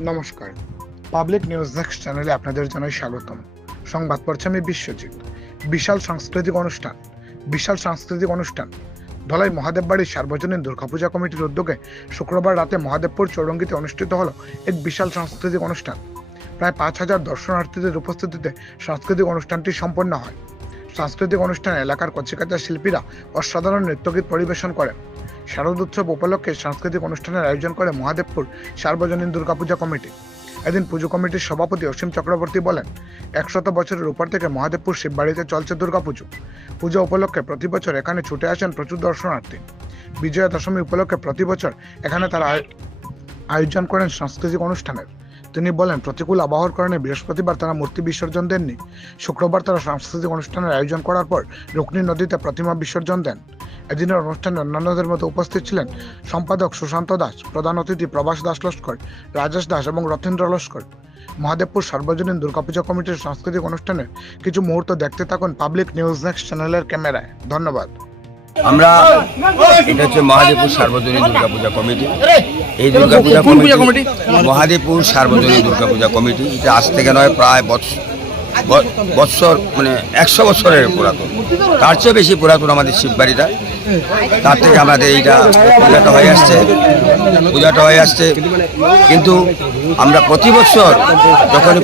নমস্কার। Public news next চ্যানেলে আপনাদের জানাই স্বাগতম। সংবাদ পড়ছে আমি বিশ্বজিৎ। বিশাল সাংস্কৃতিক অনুষ্ঠান, বিশাল সাংস্কৃতিক অনুষ্ঠান। ধলাই মহাদেব বাড়ির সার্বজনীন দুর্গাপূজা কমিটির উদ্যোগে শুক্রবার রাতে মহাদেবপুর চৌরঙ্গিতে অনুষ্ঠিত হলো এক বিশাল সাংস্কৃতিক অনুষ্ঠান। প্রায় পাঁচ হাজার দর্শনার্থীদের উপস্থিতিতে সাংস্কৃতিক অনুষ্ঠানটি সম্পন্ন হয়। সাংস্কৃতিক অনুষ্ঠানে এলাকার কচিকাচা শিল্পীরা অসাধারণ নৃত্যগীত পরিবেশন করেন। শারদ উৎসব উপলক্ষে সাংস্কৃতিক অনুষ্ঠানের আয়োজন করে মহাদেবপুর সার্বজনীন দুর্গাপূজা কমিটি। এদিন পুজো কমিটির সভাপতি অসীম চক্রবর্তী বলেন, একশত বছরের উপর থেকে মহাদেবপুর শিববাড়িতে চলছে দুর্গাপুজো। পুজো উপলক্ষে প্রতি বছর এখানে ছুটে আসেন প্রচুর দর্শনার্থী। বিজয়া দশমী উপলক্ষে প্রতি বছর এখানে তারা আয়- আয়োজন করেন সাংস্কৃতিক অনুষ্ঠানের। তিনি বলেন, প্রতিকূল আবহাওয়ার কারণে বৃহস্পতিবার তারা মূর্তি বিসর্জন দেননি। শুক্রবার তারা সাংস্কৃতিক অনুষ্ঠানের আয়োজন করার পর রুকনি নদীতে প্রতিমা বিসর্জন দেন। এদিনের অনুষ্ঠানে অন্যান্যদের মতো উপস্থিত ছিলেন সম্পাদক সুশান্ত দাস, প্রধান অতিথি প্রভাস দাস লস্কর, রাজেশ দাস এবং রথীন্দ্র লস্কর। মহাদেবপুর সার্বজনীন দুর্গাপূজা কমিটির সাংস্কৃতিক অনুষ্ঠানে কিছু মুহূর্ত দেখতে থাকুন পাবলিক নিউজ নেক্সট চ্যানেলের ক্যামেরায়। ধন্যবাদ। আমরা এটা হচ্ছে মহাদেবপুর সার্বজনীন দুর্গাপূজা কমিটি। এই দুর্গাপূজা কমিটি মহাদেবপুর সার্বজনীন দুর্গাপূজা কমিটি। এটা আজ থেকে নয় প্রায় বৎস- ব- বৎসর মানে একশো বছরের পুরাতন। তার চেয়ে বেশি পুরাতন আমাদের শিববাড়িটা। তার থেকে আমাদের এইটা পূজাটা হয়ে আসছে। পূজাটা হয়ে আসছে। কিন্তু আমরা প্রতি বছর যখন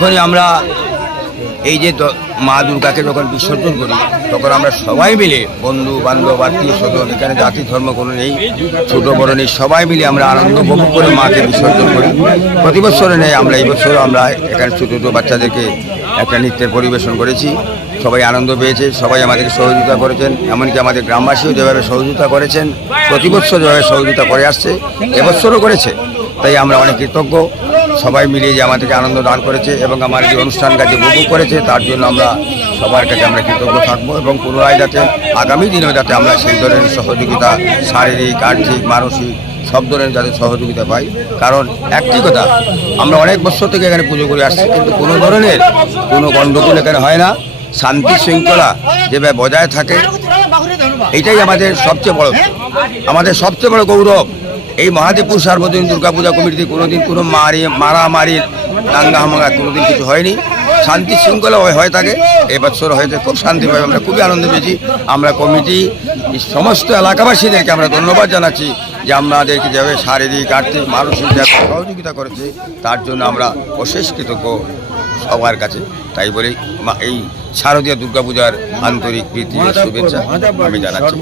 যখনই আমরা এই যে মা দুর্গাকে যখন বিসর্জন করি, তখন আমরা সবাই মিলে বন্ধু বান্ধব আত্মীয় স্বজন এখানে জাতি, ধর্ম, কোনো নেই, ছোট, বড় নেই, সবাই মিলে আমরা আনন্দ উপভোগ করে মাকে বিসর্জন করি। প্রতি বছরে নেই আমরা এই বছর আমরা এখানে ছোটো ছোটো বাচ্চাদেরকে একটা নৃত্যের পরিবেশন করেছি। সবাই আনন্দ পেয়েছে, সবাই আমাদেরকে সহযোগিতা করেছেন, এমনকি আমাদের গ্রামবাসীও যেভাবে সহযোগিতা করেছেন, প্রতি বছর যেভাবে সহযোগিতা করে আসছে, এবছরও করেছে। তাই আমরা অনেক কৃতজ্ঞ। সবাই মিলিয়ে যে আমাদেরকে আনন্দ দান করেছে এবং আমার যে অনুষ্ঠান কাজে উপভোগ করেছে, তার জন্য আমরা সবার কাছে আমরা কৃতজ্ঞ থাকব এবং পুনরায় যাতে আগামী দিনেও যাতে আমরা সেই ধরনের সহযোগিতা, শারীরিক, আর্থিক, মানসিক সব ধরনের যাতে সহযোগিতা পাই। কারণ একটি কথা, আমরা অনেক বছর থেকে এখানে পুজো করে আসছি, কিন্তু কোনো ধরনের কোনো গণ্ডগোল এখানে হয় না। শান্তি শৃঙ্খলা যেভাবে বজায় থাকে, এটাই আমাদের সবচেয়ে বড় আমাদের সবচেয়ে বড় গৌরব। এই মহাদেবপুর সার্বজনীন দুর্গাপূজা কমিটিতে কোনোদিন কোনো মারি মারামারি দাঙ্গা হামাঙ্গা কোনোদিন কিছু হয়নি। শান্তি শৃঙ্খলা হয়ে থাকে এবছর হয়েছে খুব শান্তিভাবে আমরা খুবই আনন্দ পেয়েছি। আমরা কমিটি সমস্ত এলাকাবাসীদেরকে আমরা ধন্যবাদ জানাচ্ছি যে আমাদেরকে যেভাবে শারীরিক আর্থিক মানসিক সহযোগিতা করেছে তার জন্য আমরা অশেষ কৃতজ্ঞ সবার কাছে। তাই বলে এই শারদীয় দুর্গাপূজার আন্তরিক প্রীতি শুভেচ্ছা আমি জানাচ্ছি।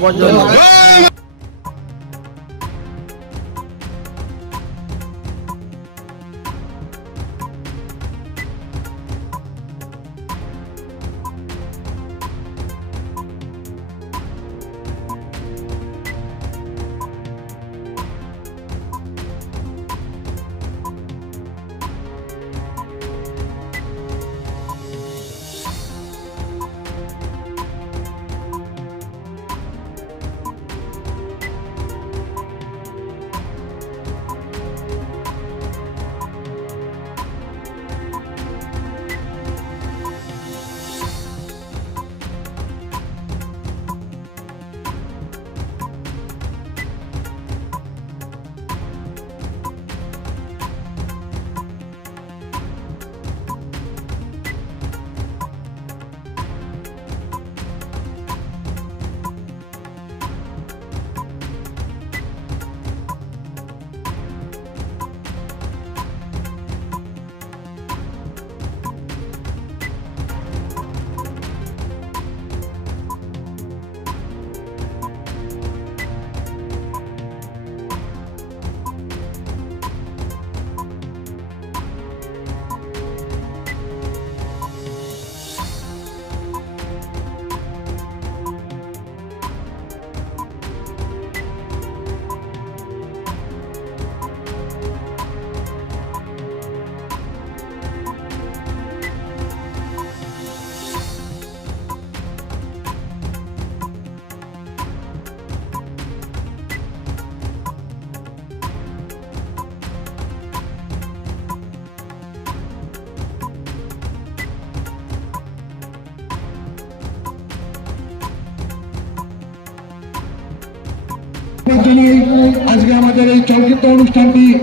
জানাই আজকে আমাদের এই চলচ্চিত্র অনুষ্ঠানটি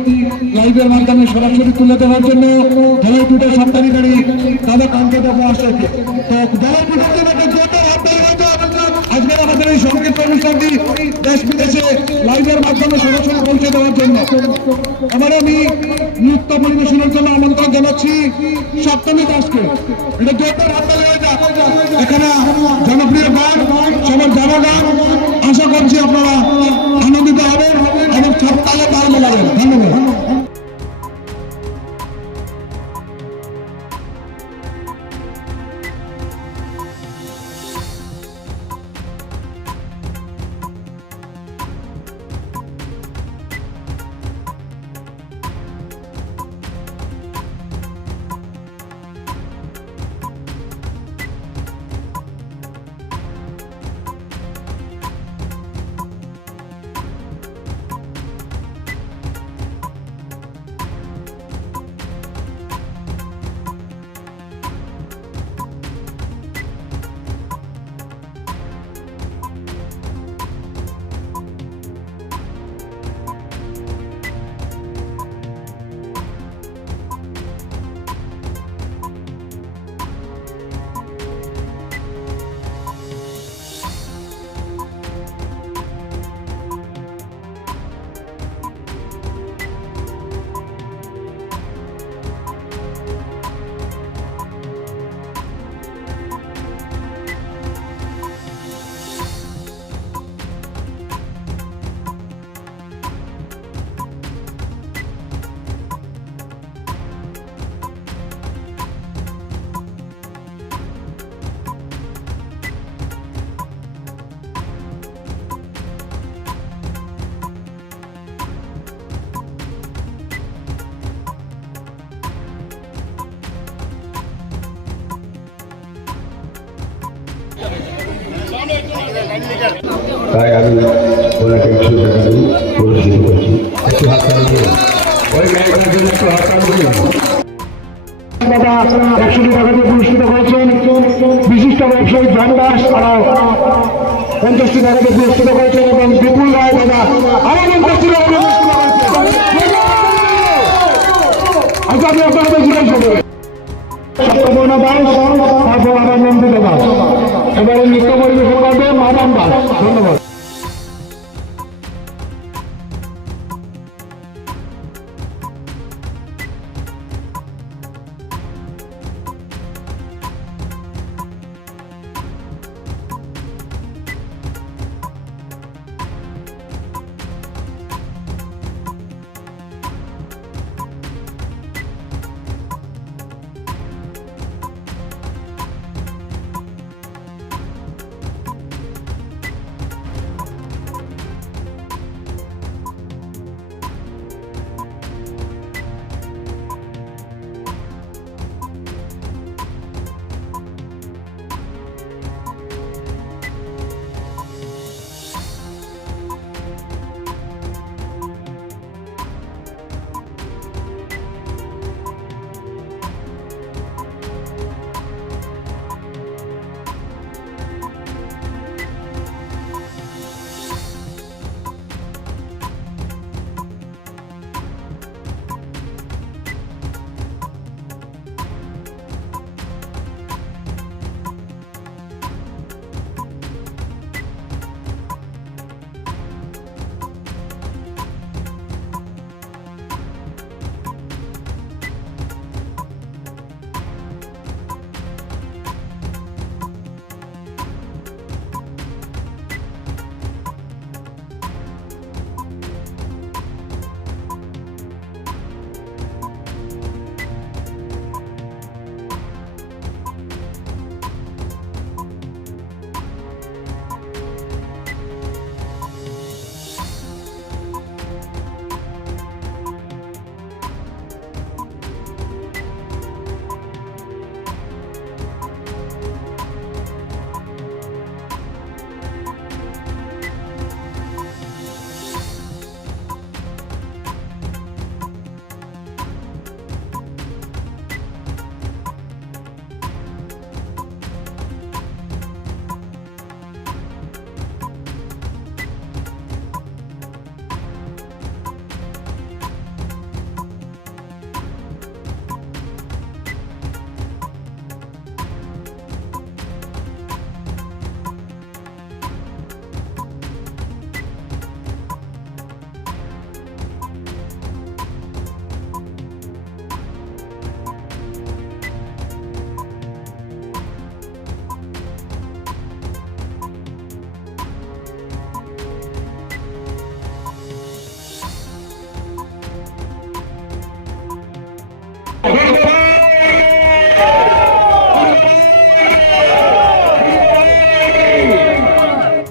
লাইভের মাধ্যমে সরাসরি তুলে দেওয়ার জন্য ধলাই দুটো সপ্তাহিকারী তাদের কাঙ্ক্ষিত আসছে তো পৌঁছে দেওয়ার জন্য। আমি আমন্ত্রণ জানাচ্ছি এখানে তাই আমি ওনাকে একশো টাকা দিয়ে পুরস্কৃত করছি। একটু হাত তালি দিন ওই গায়িকার জন্য একটু হাত তালি দাদা একশো টাকা দিয়ে পুরস্কৃত করেছেন। বিশিষ্ট ব্যবসায়ী দাস পঞ্চাশটি পুরস্কৃত করেছেন এবং বিপুল রায় দাদা আরও পঞ্চাশটি পুরস্কৃত করেছেন। আচ্ছা দাস তারপর আমার নন্দিত দাস এবারে নৃত্য পরিবেশন করবে মাদাম দাস ধন্যবাদ।